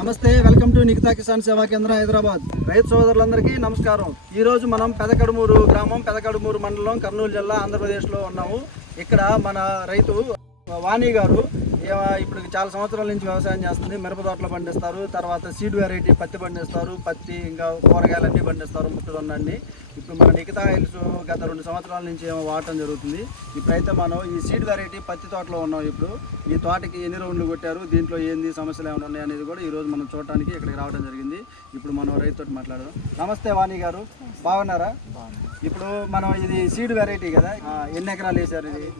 నమస్తే welcome to Nikhita Kisan సేవా కేంద్రం హైదరాబాద్. రైతు సోదరులందరికీ నమస్కారం. ఈరోజు మనం పెదకడుమూరు గ్రామం పెదకడుమూరు మండలం కర్నూలు జిల్లా ఆంధ్రప్రదేశ్లో ఉన్నాము. ఇక్కడ మన రైతు వాణి గారు ఇప్పుడు చాలా సంవత్సరాల నుంచి వ్యవసాయం చేస్తుంది. మిరప తోటలు పండిస్తారు. తర్వాత సీడ్ వెరైటీ పత్తి పండిస్తారు. పత్తి ఇంకా కూరగాయలన్నీ పండిస్తారు. ముట్టుదొన్న అన్ని ఇప్పుడు మన నిఖితా ఆయిల్స్ గత రెండు సంవత్సరాల నుంచి ఏమో వాడటం జరుగుతుంది. ఇప్పుడైతే మనం ఈ సీడ్ వెరైటీ పత్తి తోటలో ఉన్నాం ఇప్పుడు. ఈ తోటకి ఎన్ని రౌండ్లు కొట్టారు? దీంట్లో ఏంది సమస్యలు ఏమైనా ఉన్నాయి అనేది కూడా ఈ రోజు మనం చూడటానికి ఇక్కడికి రావడం జరిగింది. ఇప్పుడు మనం రైతుతో మాట్లాడదాం. నమస్తే వాణి గారు. బాగున్నారా? ఇప్పుడు మనం ఇది సీడ్ వెరైటీ కదా? ఎన్ని ఎకరాలు వేసారు ఇది?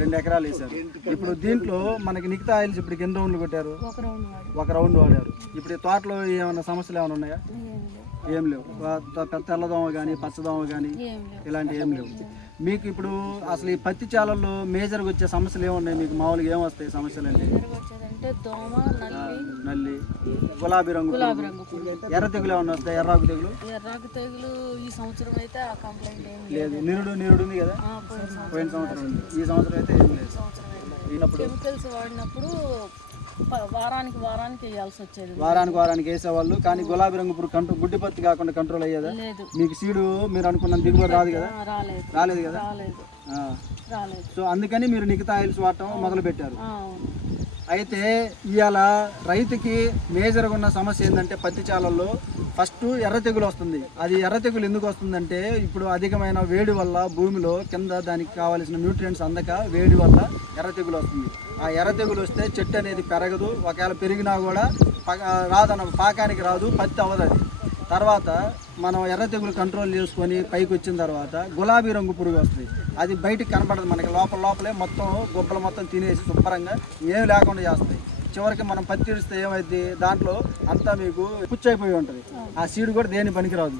రెండు ఎకరాలు. వేసారు ఇప్పుడు దీంట్లో మనకి నిఖితా ఆయిల్స్ ఇప్పుడు ఎన్ని రౌండ్లు కొట్టారు? ఒక రౌండ్ వాడి ఒక రౌండ్ వాడారు. ఇప్పుడు ఈ తోటలో ఏమైనా సమస్యలు ఏమైనా ఉన్నాయా? ఏం లేవు. తెల్లదోమ కానీ పచ్చదోమ కానీ ఇలాంటివి ఏం లేవు. మీకు ఇప్పుడు అసలు ఈ పత్తి చాలల్లో మేజర్గా వచ్చే సమస్యలు ఏమున్నాయి? మీకు మామూలుగా ఏం వస్తాయి సమస్యలు దోమ నల్లి. గులాబీ రంగు గులాబీ రంగు పురుగు ఎర్ర తెగులు ఏమన్నా వస్తాయి? ఎర్రాకు తెగులు? ఎర్రాకు తెగులు ఈ సంవత్సరం అయితే లేదు. నిరుడు నిరుడు ఉంది కదా? పోయిన సంవత్సరం. ఉంది. ఈ సంవత్సరం అయితే ఏం లేదు. కెమికల్స్ వాడినప్పుడు వారానికి వారానికి వేయాల్సి వచ్చేది. వారానికి వారానికి వేసేవాళ్ళు కానీ గులాబీ రంగు పురుగు కంట్రోల్ గుడ్డి పత్తి కాకుండా కంట్రోల్ అయ్యేదా? మీకు సీడు మీరు అనుకున్న దిగుబడి రాదు కదా? రాలేదు. రాలేదు కదా? రాలేదు. సో అందుకని మీరు నిఖితా ఆయిల్స్ వాడటం మొదలు పెట్టారు అయితే ఇవాళ రైతుకి మేజర్గా ఉన్న సమస్య ఏంటంటే పత్తి చాలల్లో ఫస్ట్ ఎర్ర తెగులు వస్తుంది. అది ఎర్ర తెగులు ఎందుకు వస్తుందంటే ఇప్పుడు అధికమైన వేడి వల్ల భూమిలో కింద దానికి కావాల్సిన న్యూట్రియంట్స్ అందక వేడి వల్ల ఎర్ర తెగులు వస్తుంది. ఆ ఎర్ర తెగులు వస్తే చెట్టు అనేది పెరగదు. ఒకవేళ పెరిగినా కూడా రాదన్న పాకానికి రాదు పత్తి అవ్వదు అది. తర్వాత మనం ఎర్ర తెగులు కంట్రోల్ చేసుకొని పైకి వచ్చిన తర్వాత గులాబీ రంగు పురుగు వస్తుంది. అది బయటికి కనపడదు మనకి. లోపల లోపలే మొత్తం గుబ్బలు మొత్తం తినేసి శుభ్రంగా ఏం లేకుండా చేస్తాయి. చివరికి మనం పత్తి ఇడిస్తే ఏమైంది దాంట్లో అంతా మీకు పుచ్చైపోయి ఉంటుంది. ఆ సీడ్ కూడా దేని పనికిరాదు.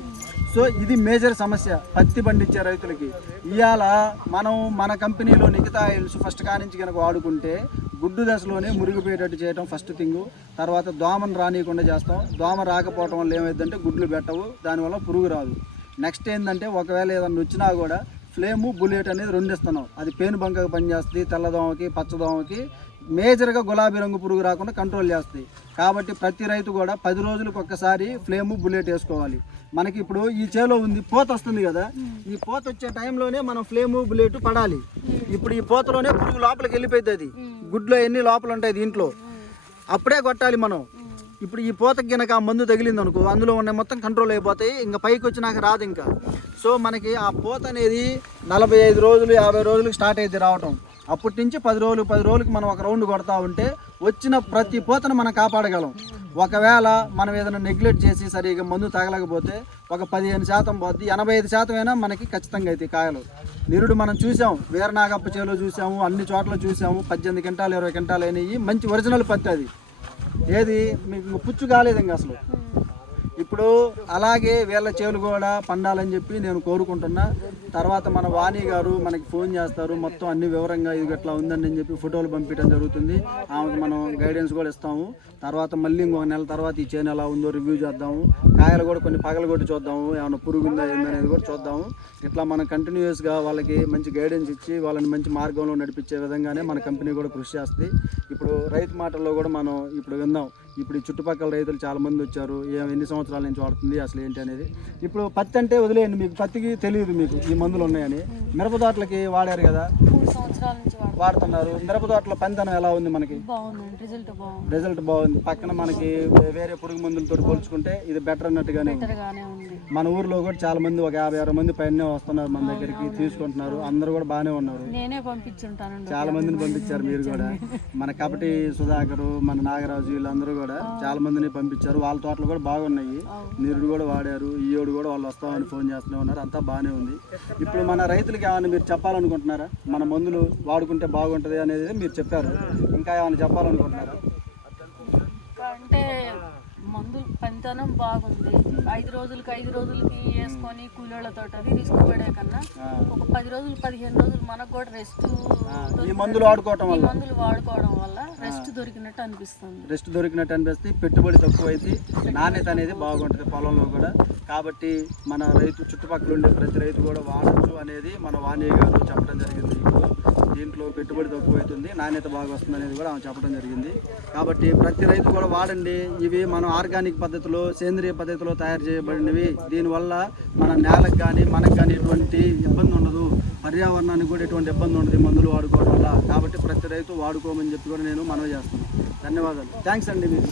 సో ఇది మేజర్ సమస్య పత్తి పండించే రైతులకి. ఇవాళ మనం మన కంపెనీలో మిగతా ఆయిల్స్ ఫస్ట్ కానించి కనుక వాడుకుంటే గుడ్డు దశలోనే మురిగిపోయేటట్టు చేయడం ఫస్ట్ థింగ్. తర్వాత దోమను రానియకుండా చేస్తాం. దోమ రాకపోవటం వల్ల ఏమైందంటే గుడ్లు పెట్టవు. దానివల్ల పురుగు రాదు. నెక్స్ట్ ఏంటంటే ఒకవేళ ఏదన్నా వచ్చినా కూడా ఫ్లేము బుల్లెట్ అనేది రెండు ఇస్తున్నాం అది పేను బంకకు పనిచేస్తుంది తెల్లదోమకి పచ్చదోమకి మేజర్గా గులాబీ రంగు పురుగు రాకుండా కంట్రోల్ చేస్తాయి. కాబట్టి ప్రతి రైతు కూడా పది రోజులకు ఒక్కసారి ఫ్లేము బుల్లెట్ వేసుకోవాలి. మనకి ఇప్పుడు ఈ చేలో ఉంది పోత వస్తుంది కదా. ఈ పోత వచ్చే టైంలోనే మనం ఫ్లేము బుల్లెట్ పడాలి. ఇప్పుడు ఈ పోతలోనే పురుగు లోపలికి వెళ్ళిపోతుంది అది గుడ్లో ఎన్ని లోపలు ఉంటాయి దీంట్లో? అప్పుడే కొట్టాలి మనం. ఇప్పుడు ఈ పూతకి గనక ఆ మందు తగిలింది అనుకో అందులో ఉన్న మొత్తం కంట్రోల్ అయిపోతాయి ఇంకా పైకి వచ్చినాక రాదు ఇంకా. సో మనకి ఆ పూత అనేది నలభై ఐదు రోజులు యాభై రోజులకు స్టార్ట్ అయితే రావటం. అప్పటి నుంచి పది రోజులు పది రోజులకి మనం ఒక రౌండ్ కొడతా ఉంటే వచ్చిన ప్రతి పూతను మనం కాపాడగలం. ఒకవేళ మనం ఏదైనా నెగ్లెక్ట్ చేసి సరిగా మందు తగలకపోతే ఒక పదిహేను శాతం పోద్ది ఎనభై ఐదు శాతం అయినా మనకి ఖచ్చితంగా అయితే కాయలు. నిరుడు మనం చూసాం వీరనాగప్ప చేలో చూసాము అన్ని చోట్ల చూసాము పద్దెనిమిది క్వింటాలు ఇరవై క్వింటాలు అయినాయి. మంచి ఒరిజినల్ పత్తి అది. ఏది? మీకు పుచ్చు కాలేదు ఇంకా అసలు. ఇప్పుడు అలాగే వీళ్ళ చేలు కూడా పండాలని చెప్పి నేను కోరుకుంటున్నా. తర్వాత మన వాణి గారు మనకి ఫోన్ చేస్తారు మొత్తం అన్ని వివరంగా ఇది ఇట్లా ఉందని అని చెప్పి ఫోటోలు పంపించడం జరుగుతుంది. ఆమెకు మనం గైడెన్స్ కూడా ఇస్తాము. తర్వాత మళ్ళీ ఇంకొక నెల తర్వాత ఈ చేను ఎలా ఉందో రివ్యూ చేద్దాము. కాయలు కూడా కొన్ని పగలు కొట్టి చూద్దాము. ఏమైనా పురుగు ఉందా ఏందనేది కూడా చూద్దాము. ఇట్లా మనం కంటిన్యూస్గా వాళ్ళకి మంచి గైడెన్స్ ఇచ్చి వాళ్ళని మంచి మార్గంలో నడిపించే విధంగానే మన కంపెనీ కూడా కృషి చేస్తుంది. ఇప్పుడు రైతు మాటల్లో కూడా మనం ఇప్పుడు విందాం. ఇప్పుడు ఈ చుట్టుపక్కల రైతులు చాలా మంది వచ్చారు. ఏ- ఎన్ని సంవత్సరాల నుంచి వాడుతుంది అసలు ఏంటి అనేది. ఇప్పుడు పత్తి అంటే వదిలేయండి మీకు పత్తికి తెలియదు మీకు ఈ మందులు ఉన్నాయని. మిరప వాడారు కదా. సంవత్సరాల నుంచి వాడు వాడుతున్నారు. మిరప తోటల పనితనం ఎలా ఉంది మనకి? బాగుందండి. రిజల్ట్ బాగుంది. రిజల్ట్ బాగుంది. పక్కన మనకి వేరే పురుగు మందులతో పోల్చుకుంటే ఇది బెటర్ అన్నట్టుగానే మన ఊర్లో కూడా చాలా మంది ఒక యాభై అరవై మంది పైన వస్తున్నారు మన దగ్గరికి తీసుకుంటున్నారు. అందరూ కూడా బాగానే ఉన్నారు. నేనే చాలా మందిని పంపించారు మీరు కూడా. మన కపటి సుధాకర్ మన నాగరాజు వీళ్ళందరూ కూడా చాలా మందిని పంపించారు. వాళ్ళ తోటలు కూడా బాగున్నాయి. నీరుడు కూడా వాడారు. ఈయోడు కూడా వాళ్ళు వస్తామని ఫోన్ చేస్తూనే ఉన్నారు. అంతా బాగానే ఉంది. ఇప్పుడు మన రైతులకి ఏమైనా మీరు చెప్పాలనుకుంటున్నారా? మన మందులు వాడుకుంటే బాగుంటుంది అనేది మీరు చెప్పారు. ఇంకా ఏమైనా చెప్పాలనుకుంటున్నారా? అంటే మందులు పనితనం బాగుంది. ఐదు రోజులకి ఐదు రోజులకి వేసుకొని కూలోళ్ళతో రిస్క్ పడే కన్నా ఒక పది రోజులు పదిహేను రోజులు మనకు కూడా రెస్ట్ ఈ మందులు వాడుకోవటం ఈ వల్ల మందులు వాడుకోవడం వల్ల రెస్ట్ దొరికినట్టు అనిపిస్తుంది. రెస్ట్ దొరికినట్టు అనిపిస్తే పెట్టుబడి తక్కువ అయితే నాణ్యత అనేది బాగుంటుంది పొలంలో కూడా. కాబట్టి మన రైతు చుట్టుపక్కల ఉండే ప్రతి రైతు కూడా వాడచ్చు అనేది మన వాణి గారు చెప్పడం జరిగింది. ఇప్పుడు పెట్టుబడి తక్కువ అవుతుంది నాణ్యత బాగా వస్తుంది అనేది కూడా ఆమె చెప్పడం జరిగింది. కాబట్టి ప్రతి రైతు కూడా వాడండి ఇవి మనం ఆర్గానిక్ పద్ధతిలో సేంద్రియ పద్ధతిలో తయారు చేయబడినవి. దీనివల్ల మన నేలకు కానీ మనకు కానీ ఎటువంటి ఇబ్బంది ఉండదు. పర్యావరణానికి కూడా ఎటువంటి ఇబ్బంది ఉండదు మందులు వాడుకోవడం వల్ల. కాబట్టి ప్రతి రైతు వాడుకోమని చెప్పి కూడా నేను మనవి చేస్తున్నాను. ధన్యవాదాలు. థ్యాంక్స్ అండి మీరు